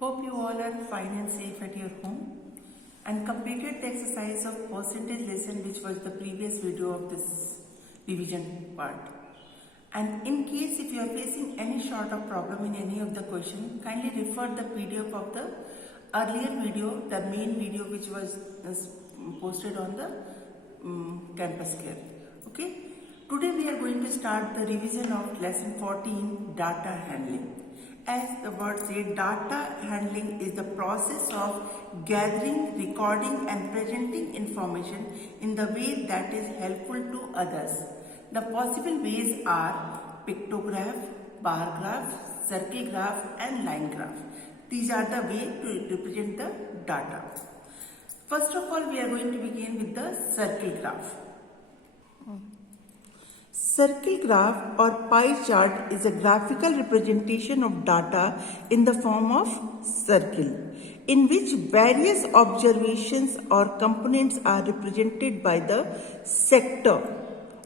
Hope you all are fine and safe at your home and completed the exercise of percentage lesson, which was the previous video of this revision part. And in case if you are facing any sort of problem in any of the question, kindly refer the PDF of the earlier video, the main video which was posted on the campus care. Okay. Today we are going to start the revision of lesson 14, data handling. As the word says, data handling is the process of gathering, recording and presenting information in the way that is helpful to others. The possible ways are pictograph, bar graph, circle graph and line graph. These are the way to represent the data. First of all, we are going to begin with the circle graph. Circle graph or pie chart is a graphical representation of data in the form of circle, in which various observations or components are represented by the sector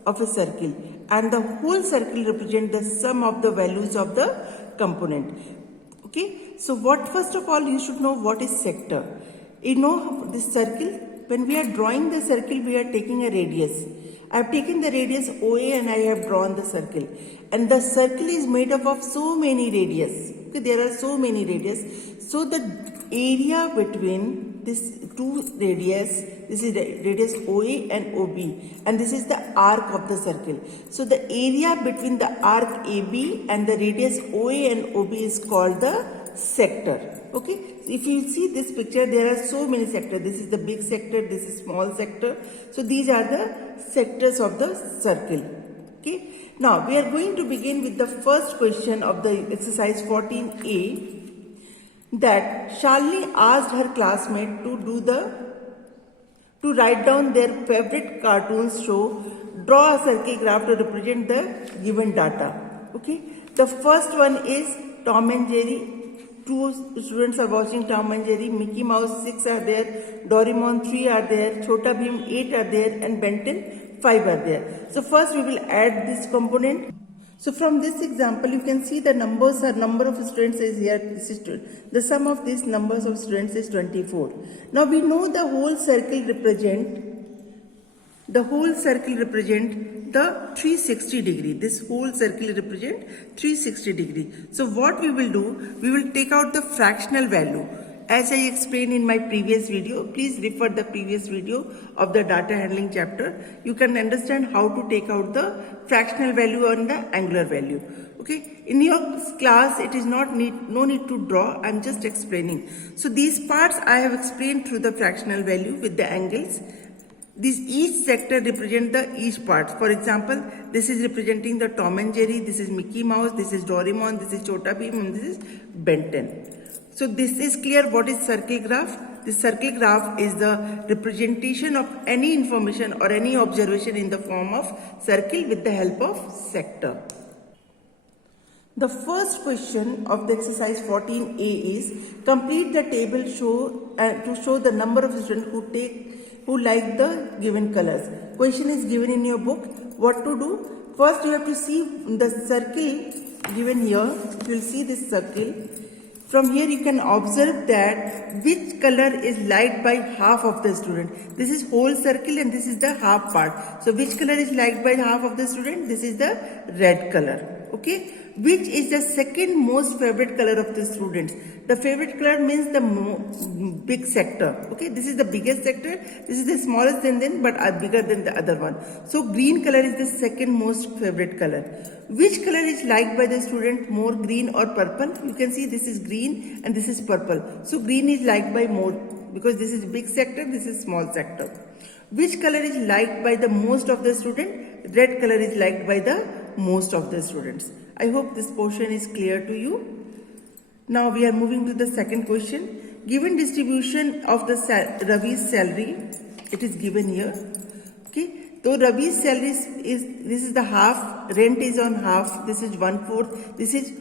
of a circle, and the whole circle represents the sum of the values of the component. Okay, so first of all you should know what is sector. You know this circle, when we are drawing the circle we are taking a radius. I have taken the radius OA and I have drawn the circle, and the circle is made up of so many radius. Okay, there are so many radius. So the area between this two radius, this is the radius OA and OB, and this is the arc of the circle. So the area between the arc AB and the radius OA and OB is called the sector. Okay, if you see this picture, there are so many sectors. This is the big sector, this is small sector. So these are the sectors of the circle. Okay, now we are going to begin with the first question of the exercise 14A, that Shalini asked her classmate to write down their favorite cartoons show, draw a circle graph to represent the given data. Okay, the first one is Tom and Jerry. 2 students are watching Tom and Jerry. Mickey Mouse 6 are there, Doraemon 3 are there, Chhota Bheem 8 are there, and Ben 10 5 are there. So first we will add this component. So from this example you can see the number of students is here. This is the sum of these numbers of students is 24. Now we know the whole circle represent the 360 degree. This whole circle represent 360 degree. So what we will do, we will take out the fractional value. As I explained in my previous video, please refer the previous video of the data handling chapter. You can understand how to take out the fractional value and the angular value. Okay, in your class it is no need to draw. I am just explaining. So these parts I have explained through the fractional value with the angles. Each sector represent each part. For example, this is representing the Tom and Jerry, this is Mickey Mouse, this is Doraemon, this is Chhota Bheem, and this is Ben 10. So this is clear what is circle graph. This circle graph is the representation of any information or any observation in the form of circle with the help of sector. The first question of the exercise 14A is complete the table to show the number of students who like the given colors. Question is given in your book. What to do? First you have to see the circle given here. You will see this circle. From here you can observe that which color is liked by half of the student. This is whole circle and this is the half part. So which color is liked by half of the student? This is the red color. Okay. Which is the second most favorite color of the students? The favorite color means the big sector. Okay, this is the biggest sector. This is the smallest and then but are bigger than the other one. So green color is the second most favorite color. Which color is liked by the student more, green or purple? You can see this is green and this is purple. So green is liked by more because this is big sector, this is small sector. Which color is liked by the most of the student? Red color is liked by the most of the students. I hope this portion is clear to you. Now we are moving to the second question. Given distribution of the Ravi's salary, it is given here. Okay, so Ravi's salary this is the half, rent is on half, this is 1/4, this is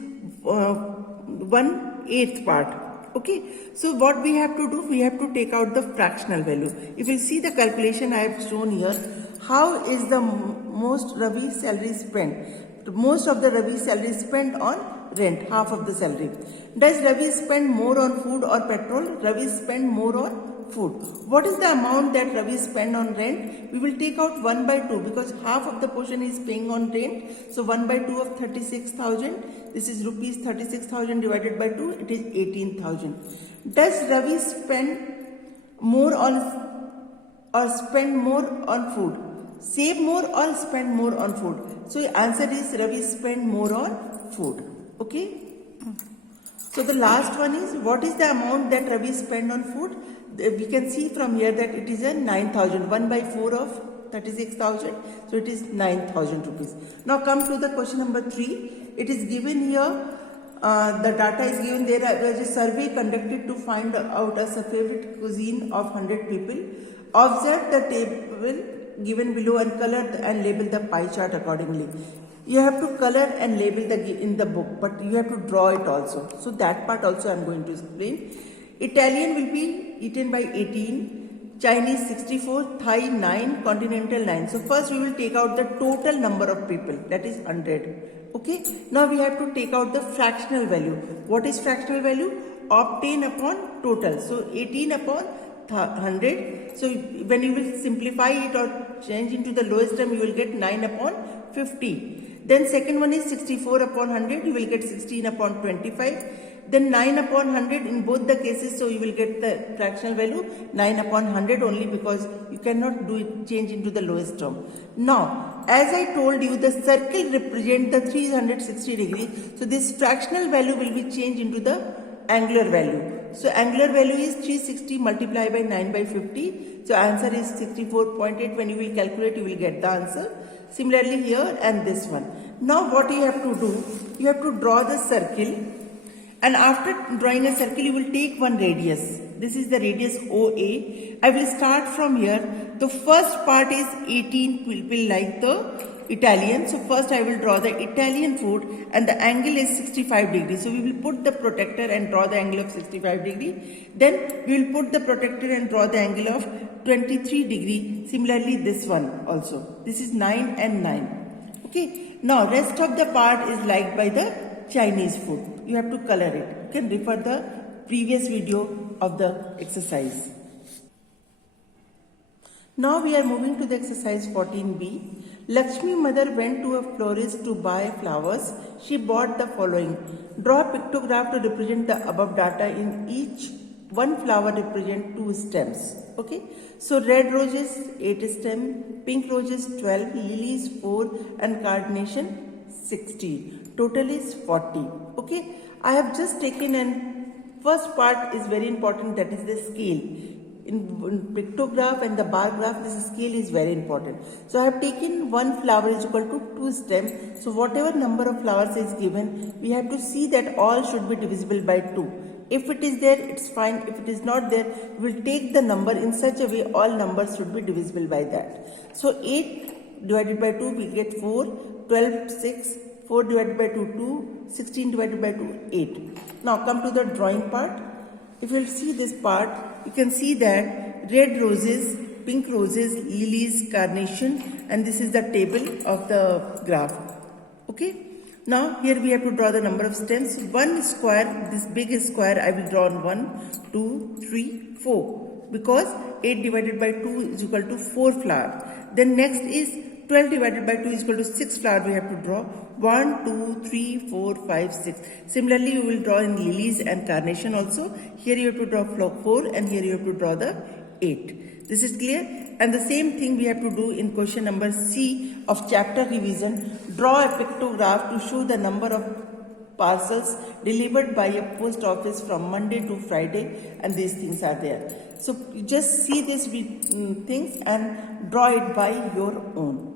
1/8 part. Okay, so what we have to do, we have to take out the fractional value. If you see the calculation I have shown here, how is the most Ravi's salary spent? Most of the Ravi's salary is spent on rent, half of the salary. Does Ravi spend more on food or petrol? Ravi spend more on food. What is the amount that Ravi spend on rent? We will take out 1 by 2 because half of the portion is paying on rent. So 1 by 2 of 36,000. This is rupees 36,000 divided by 2. It is 18,000. Does Ravi spend more on or spend more on food? Save more or spend more on food? So the answer is Ravi spend more on food. Okay. So the last one is, what is the amount that Ravi spend on food? We can see from here that it is a 9,000. 1 by 4 of 36,000. So it is 9,000 rupees. Now come to the question number 3. It is given here. The data is given. There was a survey conducted to find out a favorite cuisine of 100 people. Observe the table given below and color and label the pie chart accordingly. You have to color and label in the book, but you have to draw it also. So that part also I am going to explain. Italian will be eaten by 18, Chinese 64, Thai 9, Continental 9. So first we will take out the total number of people, that is 100. Okay. Now we have to take out the fractional value. What is fractional value? Obtain upon total. So 18 upon 100. So when you will simplify it or change into the lowest term, you will get 9 upon 50. Then second one is 64 upon 100. You will get 16 upon 25. Then 9 upon 100 in both the cases. So you will get the fractional value 9 upon 100 only because you cannot do it change into the lowest term. Now, as I told you, the circle represents the 360 degree. So this fractional value will be changed into the angular value. So angular value is 360 multiplied by 9 by 50. So answer is 64.8. When you will calculate, you will get the answer. Similarly here and this one. Now what you have to do, you have to draw the circle. And after drawing a circle, you will take one radius. This is the radius OA. I will start from here. The first part is 18 people like the Italian. So first I will draw the Italian food and the angle is 65 degrees. So we will put the protector and draw the angle of 65 degree. Then we will put the protector and draw the angle of 23 degree. Similarly this one also. This is 9 and 9. Okay. Now rest of the part is liked by the Chinese food. You have to color it. You can refer the previous video of the exercise. Now we are moving to the exercise 14b. Lakshmi mother went to a florist to buy flowers. She bought the following. Draw a pictograph to represent the above data. In each one flower represent 2 stems. Okay. So red roses 8 stem, pink roses 12, lilies 4 and carnation 60. Total is 40. Okay. I have just taken and first part is very important, that is the scale. In pictograph and the bar graph, this scale is very important. So I have taken one flower is equal to 2 stems. So whatever number of flowers is given, we have to see that all should be divisible by 2. If it is there, it's fine. If it is not there, we will take the number in such a way all numbers should be divisible by that. So 8 divided by 2, we get 4, 12, 6, 4 divided by 2, 2, 16 divided by 2, 8. Now come to the drawing part. If you will see this part, you can see that red roses, pink roses, lilies, carnation, and this is the table of the graph. Okay. Now here we have to draw the number of stems. One square, this big square I will draw on 1, 2, 3, 4 because 8 divided by 2 is equal to 4 flower. Then next is 12 divided by 2 is equal to 6 flower we have to draw. 1, 2, 3, 4, 5, 6. Similarly, you will draw in lilies and carnation also. Here you have to draw 4 and here you have to draw the 8. This is clear? And the same thing we have to do in question number C of chapter revision. Draw a pictograph to show the number of parcels delivered by a post office from Monday to Friday, and these things are there. So you just see these things and draw it by your own.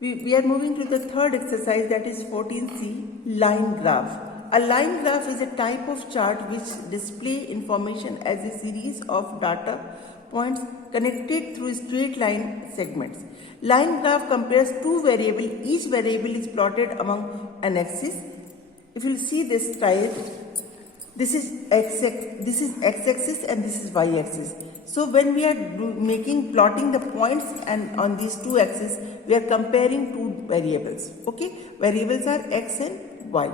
We are moving to the third exercise, that is 14C, line graph. A line graph is a type of chart which display information as a series of data points connected through straight line segments. Line graph compares two variables. Each variable is plotted among an axis. If you see this slide, This is x-axis and this is y-axis. So when we are plotting the points and on these two axes, we are comparing two variables. Okay, variables are x and y.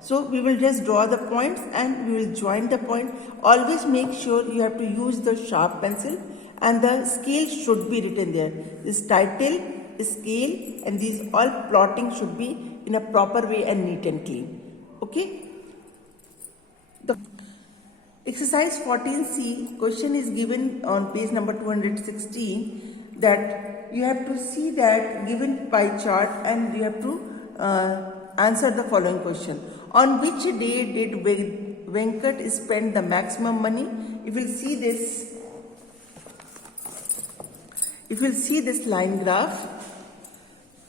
So we will just draw the points and we will join the point. Always make sure you have to use the sharp pencil and the scale should be written there. This title, scale, and these all plotting should be in a proper way and neat and clean. Okay. The exercise 14C question is given on page number 216, that you have to see that given pie chart and you have to answer the following question. On which day did Venkat spend the maximum money? You will see this line graph.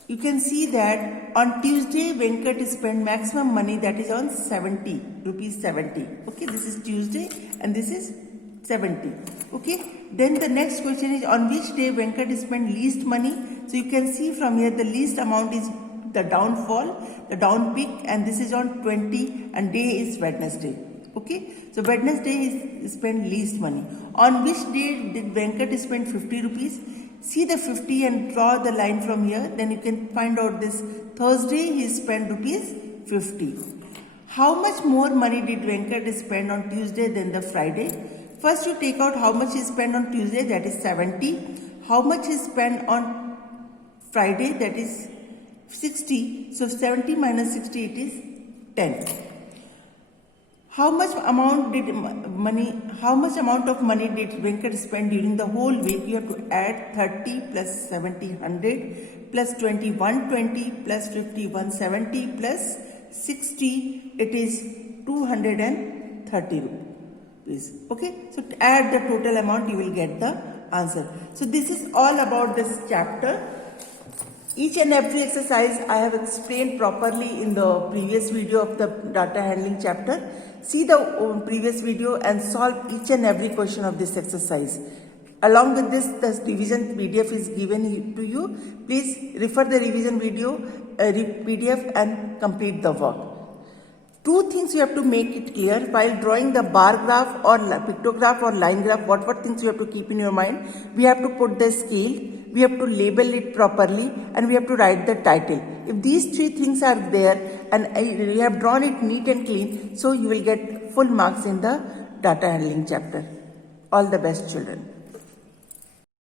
You can see that on Tuesday, Venkat spent maximum money, that is on 70, rupees 70. Okay, this is Tuesday and this is 70. Okay, then the next question is on which day Venkat spent least money. So you can see from here the least amount is the downfall, the down peak, and this is on 20 and day is Wednesday. Okay, so Wednesday is spent least money. On which day did Venkat spend 50 rupees? See the 50 and draw the line from here. Then you can find out this Thursday he spent rupees 50. How much more money did Venkat spend on Tuesday than the Friday? First you take out how much he spent on Tuesday, that is 70. How much he spent on Friday, that is 60. So 70 minus 60, it is 10. How much amount of money did Venkat spend during the whole week? You have to add 30 plus 70, 100 plus 20, 120 plus 50, 170 plus 60, it is 230 rupees. Okay, so to add the total amount, you will get the answer. So this is all about this chapter. Each and every exercise I have explained properly in the previous video of the data handling chapter. See the previous video and solve each and every question of this exercise. Along with this, the revision PDF is given to you. Please refer the revision video, PDF and complete the work. Two things you have to make it clear while drawing the bar graph or pictograph or line graph. What things you have to keep in your mind? We have to put the scale, we have to label it properly, and we have to write the title. If these three things are there and you have drawn it neat and clean, so you will get full marks in the data handling chapter. All the best, children.